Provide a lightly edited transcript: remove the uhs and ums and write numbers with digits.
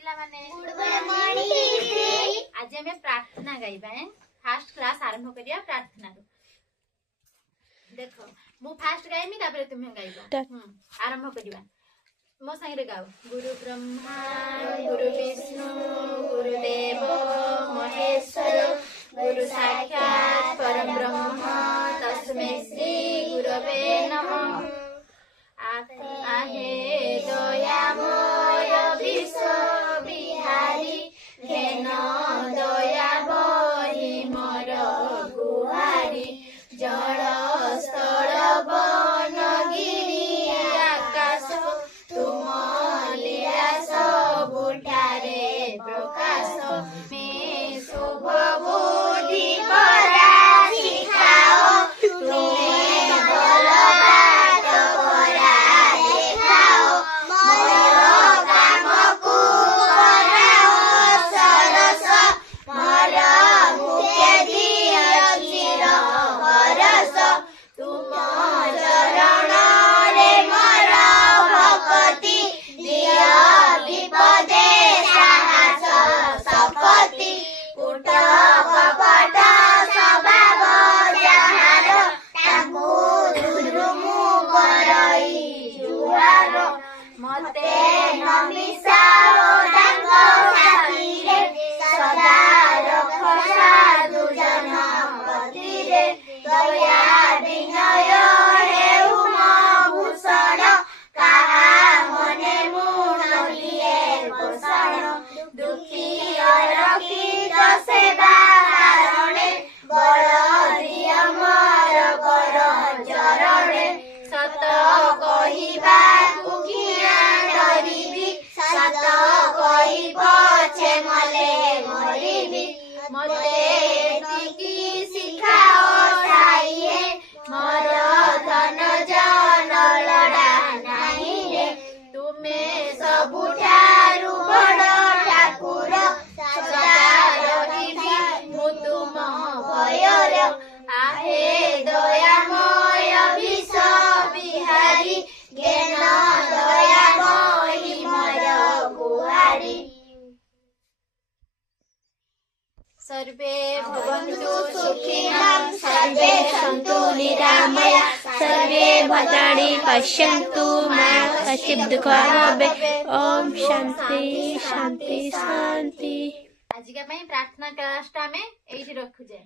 पिला माने आज हमें प्रार्थना गाइबा फास्ट क्लास आरंभ करिया प्रार्थना रो देखो मु फास्ट गाइमी तापर तुमे गाइबो आरंभ करिया मो संगे गाओ गुरु ब्रह्मा गुरु विष्णु गुरुदेव महेश्वर गुरु साक्षात परम ब्रह्म तस्मै श्री गुरवे नमः आहे दयामय विश्व बिहारी घेन दया बही मोर गुहारी जल स्थल वन गिरी आकाश तुम लीला सबुठारे प्रकाश में शुभ बुद्धि परा शिखाओ तुम्हें भल बात परा देखाओ मोर काम को कराओ सरस मोर मुखे दियो चिर हरस तुम चरण रे मोर भक्ति दियो विपदे साहस शपति कुट कपट स्वभाव जहार ताकू दुर्मु करई जुहार मते नमिसाओ तांग साथीरे सदा रख साधु जन पतिरे दया विनय हेउ भूषण काहा मने मुण लिए पोषण दुखी अरखित सेवा कारणे बल दिय मोर कर चरणे सत कहिबा कुकिया डरिबी सत कहि पछे मले मरिबी मते एतिकी शिखाओ साइए मोर धन जन लड़ा नाही रे तुमे सबुठारु बड़ ठाकुर सदा रहिबी मु तुम भयर आहे दयामय विश्व बिहारी घेन दया बही मोर गुहारी सर्वे भवन्तु सुखिनः सर्वे सन्तु निरामया सर्वे भद्राणि पश्यन्तु मा कश्चित् दुःखं भवेत् ओम शांति शांति शांति। आज का प्रार्थना क्लास में एठी रखुजे।